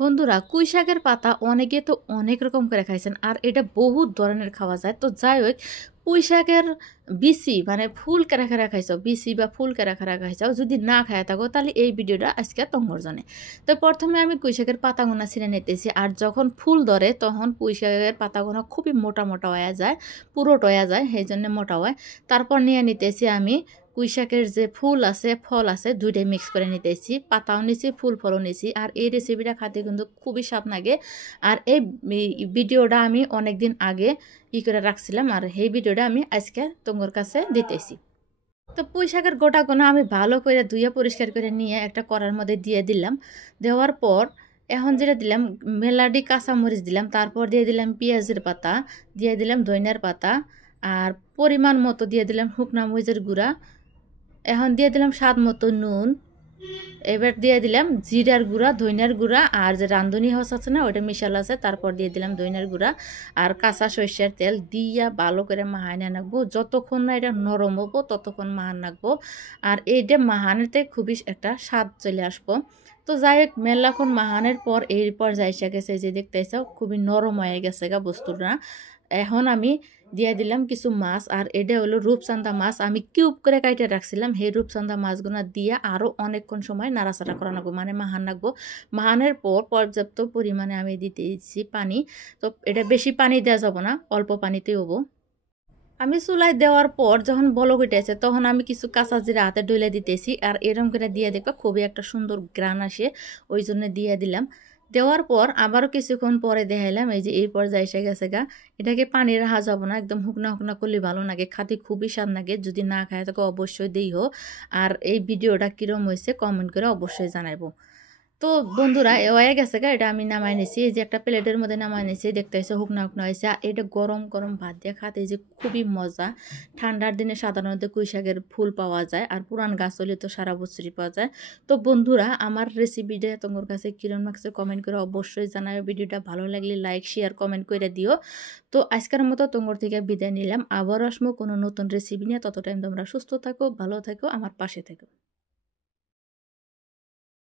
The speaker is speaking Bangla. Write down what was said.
বন্ধুরা কুই শাকের পাতা অনেকে তো অনেক রকম করে খাইছেন আর এটা বহুত ধরনের খাওয়া যায়। তো যাই হোক, পুঁই শাকের বিচি মানে ফুল কেরা কেরা খাইছাও, বিচি বা ফুল কেরা কেরা খাইছাও, যদি না খায় থাকো তাহলে এই ভিডিওটা আজকে তোমার জন্য। তো প্রথমে আমি কুই শাকের পাতাগুনা ছিঁড়ে নিতেছি, আর যখন ফুল ধরে তখন পুঁই শাকের পাতাগুনা খুবই মোটা মোটা হয়ে যায়, পুরোট হয়ে যায়, সেই জন্য মোটা হয়। তারপর নিয়ে নিতেছি আমি কুই শাকের যে ফুল আছে ফল আছে দুইটাই মিক্স করে নিতেছি, পাতাও নিছি ফুল ফলও নিছি। আর এই রেসিপিটা খেতে কিন্তু খুবই স্বাদ লাগে। আর এই ভিডিওটা আমি অনেক দিন আগে করে রাখছিলাম, আর এই ভিডিওটা আমি আজকে তোমার কাছে দিতেছি। তো পুঁই শাকের গোটাগুলো আমি ভালো করে ধুয়ে পরিষ্কার করে নিয়ে একটা কড়ার মধ্যে দিয়ে দিলাম। দেওয়ার পর এখন যেটা দিলাম মেলাডি কাঁচামরিচ দিলাম, তারপর দিয়ে দিলাম পেঁয়াজের পাতা, দিয়ে দিলাম ধনিয়ার পাতা, আর পরিমাণ মতো দিয়ে দিলাম শুকনা মরিচের গুঁড়া। এখন দিয়ে দিলাম স্বাদ মতো নুন। এবার দিয়ে দিলাম জিরার গুঁড়া, ধনিয়ার গুঁড়া, আর যে রাঁধুনি হস আছে না ওটা মিশাল আছে, তারপর দিয়ে দিলাম ধনিয়ার গুঁড়া আর কাঁচা সরষের তেল দিয়া ভালো করে মাহানে রাখবো। যতক্ষণ না এটা নরম হবো ততক্ষণ মাহান রাখবো। আর এইটা মাহানেতে খুবই একটা স্বাদ চলে আসবো। তো যাই হোক, মেলাক্ষণ মাহানের পর এরপর যাইসা গেছে, যে দেখতেছ খুবই নরম হয়ে গেছে গা বস্তুটা। এখন আমি দিয়ে দিলাম কিছু মাছ, আর এটা হলো রূপচাঁদা মাছ, আমি কিউব করে কাইটে রাখছিলাম। সেই রূপচাঁদা মাছগুলো দিয়ে আরও অনেকক্ষণ সময় নাড়াচাড়া করা রাখবো, মানে মাহান রাখবো। মাহানের পর পর্যাপ্ত পরিমাণে আমি দিতে দিচ্ছি পানি। তো এটা বেশি পানি দেওয়া যাবো না, অল্প পানিতেই হবো। আমি চুলায় দেওয়ার পর যখন বলক উঠেছে তখন আমি কিছু কাঁচা জিরা হাতে ডলে দিতেছি, আর এরম করে দিয়ে দেখবা খুবই একটা সুন্দর গ্রান আসে, ওই জন্য দিয়ে দিলাম। দেওয়ার পর আবারও কিছুক্ষণ পরে দেখাইলাম, এই যে এই পর্যায়ে এসে গেছে গা। এটাকে পানি রাখা যাবো না, একদম শুকনা শুকনা করলে ভালো লাগে, খাতে খুবই স্বাদ লাগে। যদি না খায় তাকে অবশ্যই দিও। আর এই ভিডিওটা কীরকম হয়েছে কমেন্ট করে অবশ্যই জানাইবো। তো বন্ধুরা হয়ে গেছে গা, এটা আমি নামাই নিছি, এই যে একটা প্লেটের মধ্যে নামাই নিছি, দেখতে হয়েছে হুকনা হুকনা হয়েছে। আর এটা গরম গরম ভাত দিয়ে খাতে যে খুবই মজা। ঠান্ডার দিনে সাধারণত কুই শাকের ফুল পাওয়া যায়, আর পুরান গাছ হলে তো সারা বছরই পাওয়া যায়। তো বন্ধুরা আমার রেসিপিটা তোমার কাছে কিরম লাগছে কমেন্ট করে অবশ্যই জানাবে। ভিডিওটা ভালো লাগলে লাইক শেয়ার কমেন্ট করে দিও। তো আজকের মতো তোমার থেকে বিদায় নিলাম, আবার আসবো কোনো নতুন রেসিপি নিয়ে। তত টাইম তোমরা সুস্থ থাকো, ভালো থাকো, আমার পাশে থাকো।